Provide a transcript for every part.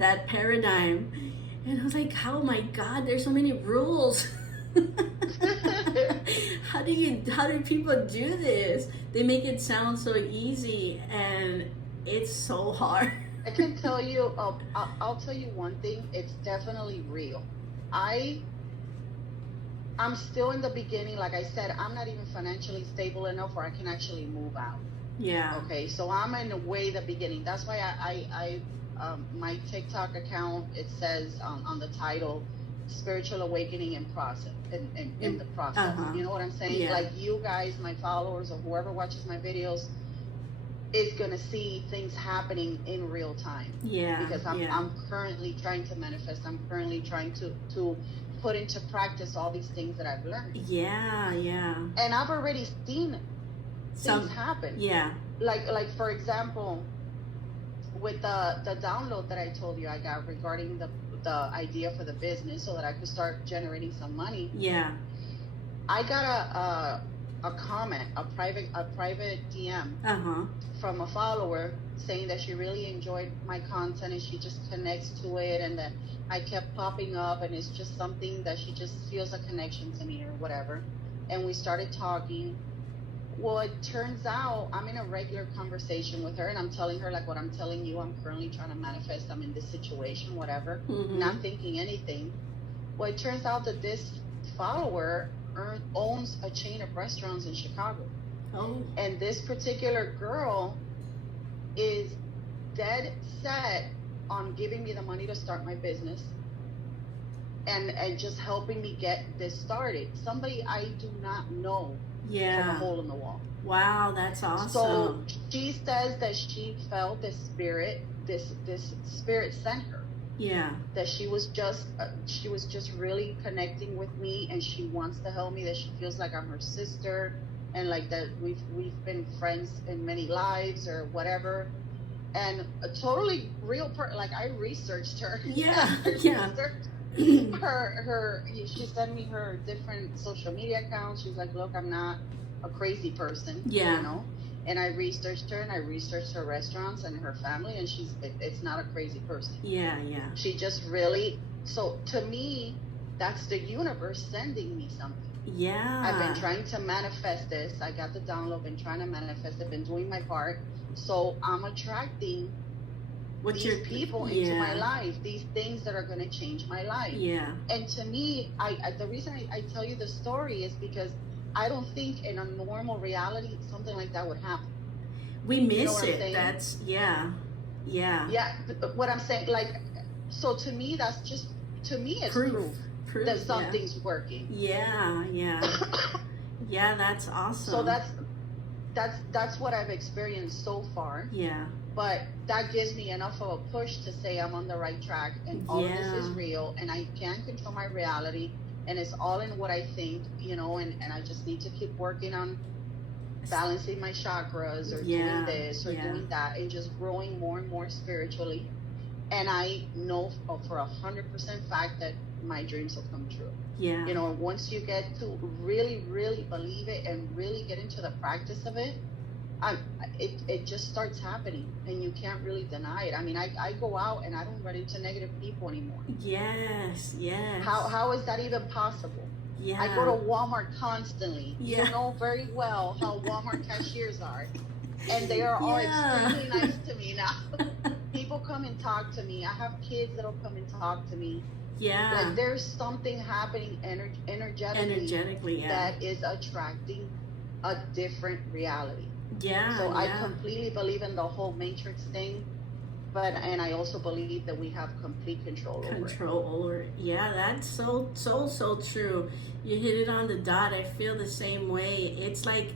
that paradigm. And I was like, oh my God, there's so many rules. How do people do this? They make it sound so easy, and it's so hard. I can tell you, I'll tell you one thing. It's definitely real. I'm still in the beginning. Like I said, I'm not even financially stable enough where I can actually move out. Yeah. Okay, so I'm in a way the beginning. That's why I my TikTok account, it says on the title, spiritual awakening in process, in the process. Uh-huh. You know what I'm saying? Yeah. Like you guys, my followers, or whoever watches my videos, is gonna see things happening in real time. Yeah. Because I'm currently trying to manifest. I'm currently trying to put into practice all these things that I've learned. Yeah. And I've already seen things happen. Yeah. Like for example, with the download that I told you I got regarding the idea for the business so that I could start generating some money. Yeah. I got a comment, a private DM from a follower saying that she really enjoyed my content and she just connects to it, and that I kept popping up and it's just something that she just feels a connection to me or whatever. And we started talking. Well, it turns out I'm in a regular conversation with her, and I'm telling her like what I'm telling you. I'm currently trying to manifest. I'm in this situation, whatever, not thinking anything. Well, it turns out that this follower owns a chain of restaurants in Chicago. Oh. And this particular girl is dead set on giving me the money to start my business and just helping me get this started. Somebody I do not know. Yeah. From a hole in the wall. Wow, that's awesome. So she says that she felt this spirit sent her. Yeah. That she was just really connecting with me, and she wants to help me. That she feels like I'm her sister, and like that we've been friends in many lives or whatever. And a totally real like I researched her. Yeah. She sent me her different social media accounts. She's like, look, I'm not a crazy person. Yeah. You know. And I researched her, and I researched her restaurants and her family, and it's not a crazy person. Yeah. She just really, so to me, that's the universe sending me something. Yeah. I've been trying to manifest this. I got the download, been trying to manifest it, been doing my part. So I'm attracting these people into my life, these things that are going to change my life. Yeah. And to me, the reason I tell you the story is because I don't think in a normal reality something like that would happen. We miss it. That's Yeah. What I'm saying, like, so to me, it's proof that something's working. Yeah. Yeah, that's awesome. So that's what I've experienced so far. Yeah. But that gives me enough of a push to say I'm on the right track, and all of this is real, and I can control my reality, and it's all in what I think, you know, and I just need to keep working on balancing my chakras, or doing this or doing that, and just growing more and more spiritually. And I know for 100% fact that my dreams will come true. Yeah. You know, once you get to really, really believe it and really get into the practice of it, it just starts happening, and you can't really deny it. I mean, I go out and I don't run into negative people anymore. Yes. How is that even possible? Yeah. I go to Walmart constantly. Yeah. You know very well how Walmart cashiers are, and they are all extremely nice to me now. People come and talk to me. I have kids that'll come and talk to me. Yeah. Like there's something happening energetically that is attracting a different reality. Yeah. So I completely believe in the whole matrix thing, and I also believe that we have complete control over it. Yeah, that's so true. You hit it on the dot. I feel the same way. It's like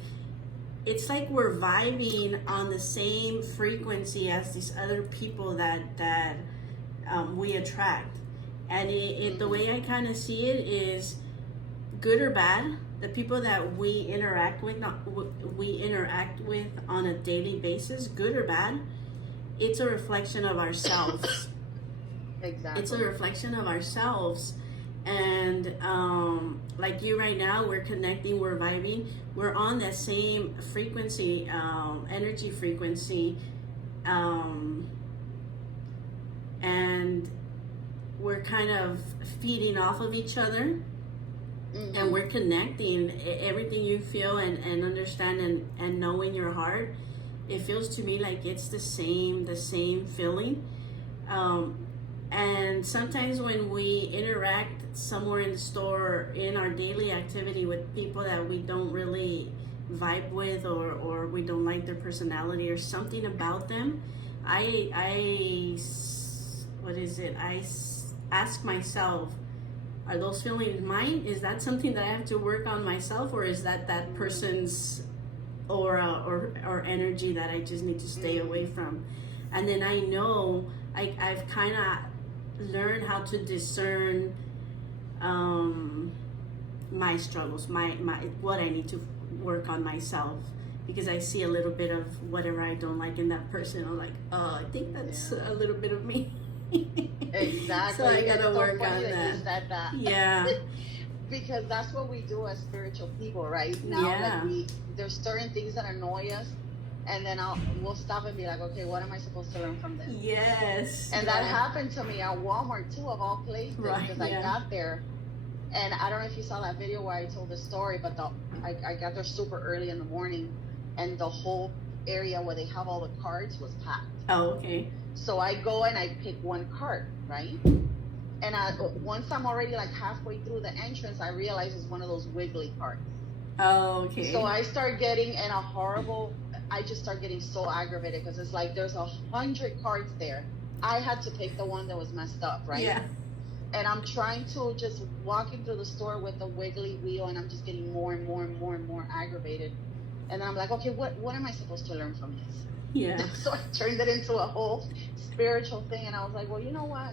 we're vibing on the same frequency as these other people that we attract. And the way I kind of see it is, good or bad, the people that we interact with on a daily basis, good or bad, it's a reflection of ourselves. Exactly. It's a reflection of ourselves. And like you right now, we're connecting, we're vibing, we're on that same frequency, energy frequency. And we're kind of feeding off of each other, and we're connecting. Everything you feel and understand and know in your heart, it feels to me like it's the same feeling. And sometimes when we interact somewhere in the store, in our daily activity with people that we don't really vibe with, or we don't like their personality or something about them, I ask myself, are those feelings mine? Is that something that I have to work on myself, or is that person's aura or energy that I just need to stay away from? And then I know I've kind of learned how to discern my struggles, my what I need to work on myself, because I see a little bit of whatever I don't like in that person. I'm like, oh, I think that's a little bit of me. Exactly. So I gotta work on that. You said that. Yeah. Because that's what we do as spiritual people, right? Now, like there's certain things that annoy us, and then we'll stop and be like, okay, what am I supposed to learn from this? Yes. And that happened to me at Walmart too, of all places, because I got there, and I don't know if you saw that video where I told the story, but I got there super early in the morning, and the whole area where they have all the carts was packed. Oh, okay. So I go and I pick one cart, right? And once I'm already like halfway through the entrance, I realize it's one of those wiggly carts. Oh, okay. So I start getting I just start getting so aggravated, because it's like there's 100 carts there. I had to pick the one that was messed up, right? Yeah. And I'm trying to just walking through the store with the wiggly wheel, and I'm just getting more and more and more and more aggravated. And then I'm like, okay, what am I supposed to learn from this? Yeah. So I turned it into a whole spiritual thing, and I was like, well, you know what?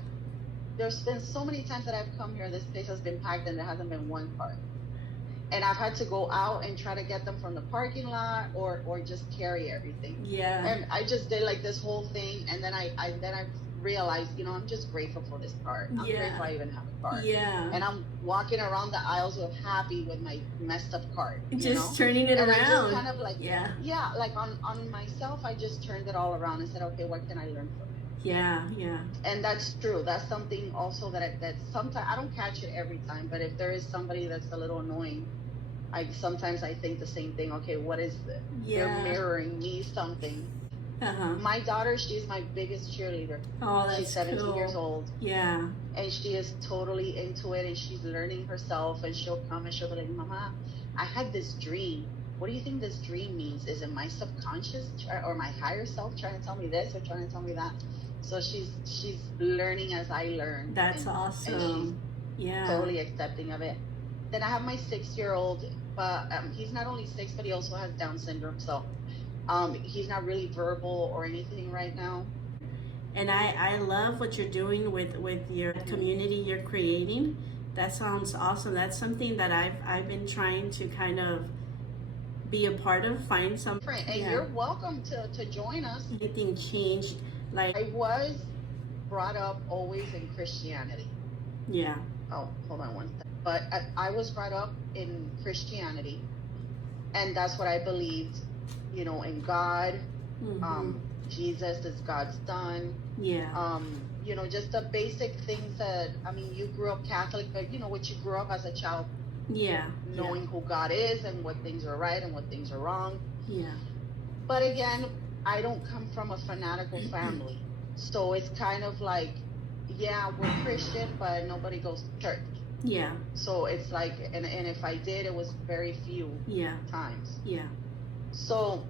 There's been so many times that I've come here, this place has been packed and there hasn't been one cart. And I've had to go out and try to get them from the parking lot or just carry everything. Yeah. And I just did like this whole thing, and then I realized, I'm just grateful for this cart. I'm grateful I even have a cart. Yeah. And I'm walking around the aisles happy with my messed up cart. Just turning it around. I just kind of like, yeah, like on myself, I just turned it all around and said, okay, what can I learn from it? Yeah, yeah. And that's true. That's something also that sometimes I don't catch it every time, but if there is somebody that's a little annoying, sometimes I think the same thing. Okay, what is it? Yeah. They're mirroring me something. My daughter, she's my biggest cheerleader. Oh, that's She's 17 cool. years old. Yeah. And she is totally into it, and she's learning herself, and she'll come and she'll be like, Mama, I had this dream. What do you think this dream means? Is it my subconscious or my higher self trying to tell me this or trying to tell me that? So she's learning as I learn. That's awesome. And she's totally accepting of it. Then I have my 6-year-old, but he's not only 6, but he also has Down syndrome. So he's not really verbal or anything right now. And I love what you're doing with your community you're creating. That sounds awesome. That's something that I've been trying to kind of be a part of, find some. And you're welcome to join us. Anything changed? Like, I was brought up always in Christianity. Yeah. Oh, hold on one second. But I was brought up in Christianity, and that's what I believed, in God. Jesus is God's son. Yeah. Just the basic things that, you grew up Catholic, but what you grew up as a child. Yeah. Knowing who God is and what things are right and what things are wrong. Yeah. But again, I don't come from a fanatical family. So it's kind of like, we're Christian, but nobody goes to church. Yeah. So it's like, and if I did, it was very few times. Yeah. So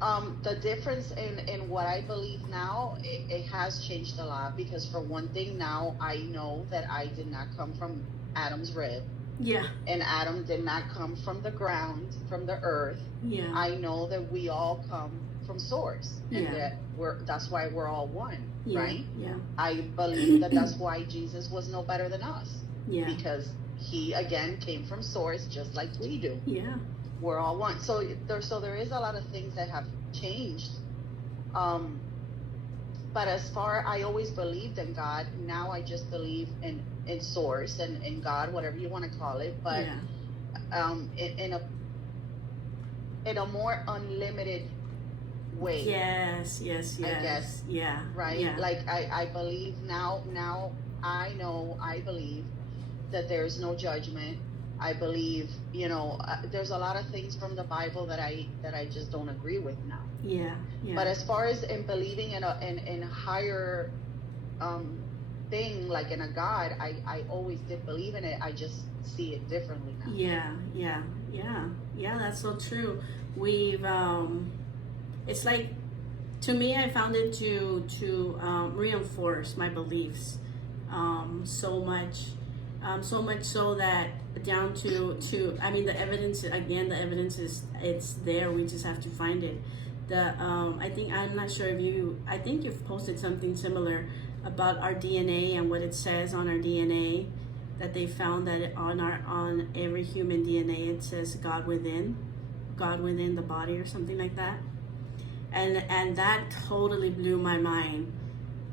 the difference in what I believe now, it has changed a lot, because for one thing, now I know that I did not come from Adam's rib. Yeah. And Adam did not come from the ground, from the earth. Yeah. I know that we all come from source, and that that's why we're all one, right? Yeah. I believe that's why Jesus was no better than us. Yeah. Because he again came from source, just like we do. Yeah. We're all one. So there is a lot of things that have changed. But as far, I always believed in God. Now I just believe in source and in God, whatever you want to call it. But in a more unlimited way. Yes. I guess. Yeah. Right? Yeah. Like I believe now I believe that there's no judgment. I believe, there's a lot of things from the Bible that I just don't agree with now. Yeah. But as far as in believing in a higher thing, like in a God, I always did believe in it. I just see it differently now. Yeah, that's so true. We've it's like, to me, I found it to reinforce my beliefs so much so that down to I mean, the evidence is, it's there. We just have to find it. I think, I'm not sure if I think you've posted something similar about our DNA and what it says on our DNA, that they found that on every human DNA it says God within the body, or something like that. And that totally blew my mind.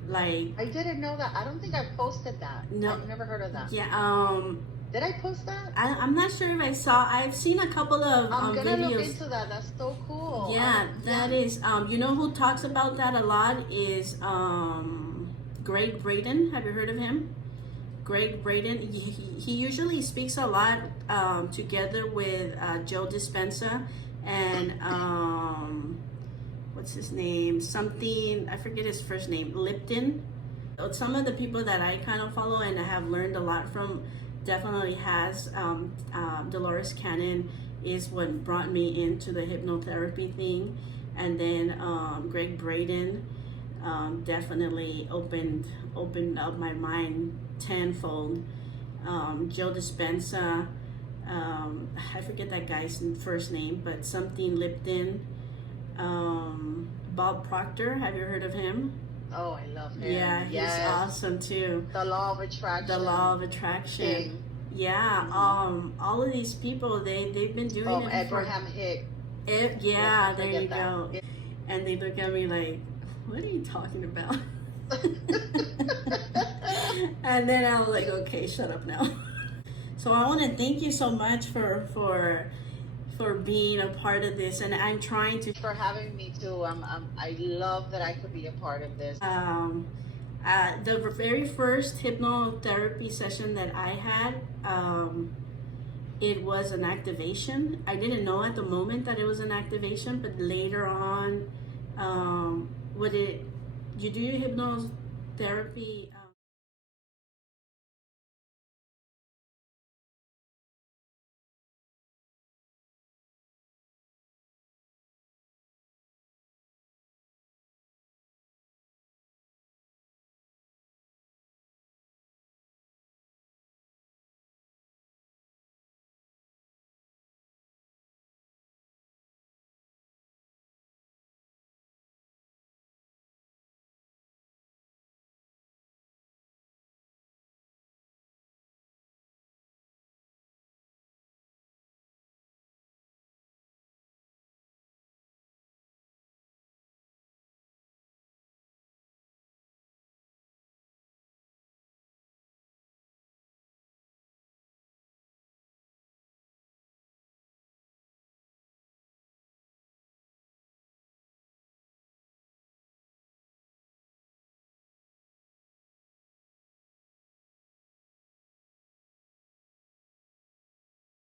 Like, I didn't know that. I don't think I posted that. No, I've never heard of that. Yeah. Did I post that? I'm not sure if I've seen a couple of I'm gonna videos. look into that. That's so cool. Yeah, that is. You know who talks about that a lot is Greg Braden. Have you heard of him? Greg Braden. He usually speaks a lot together with Joe Dispenza and what's his name? Something, I forget his first name. Lipton. Some of the people that I kind of follow and I have learned a lot from definitely has Dolores Cannon is what brought me into the hypnotherapy thing, and then Greg Braden definitely opened up my mind tenfold. Joe Dispenza, I forget that guy's first name, but something Lipton. Bob Proctor, have you heard of him? Oh, I love him. Yeah, he's awesome too. The Law of Attraction. King. Yeah, all of these people, they've been doing it. Abraham Hicks. Yeah, there you go. Yeah. And they look at me like, what are you talking about? And then I was like, okay, shut up now. So I want to thank you so much for being a part of this, and I'm trying to for having me too. I love that I could be a part of this. The very first hypnotherapy session that I had, it was an activation. I didn't know at the moment that it was an activation, but later on, you do your hypnotherapy.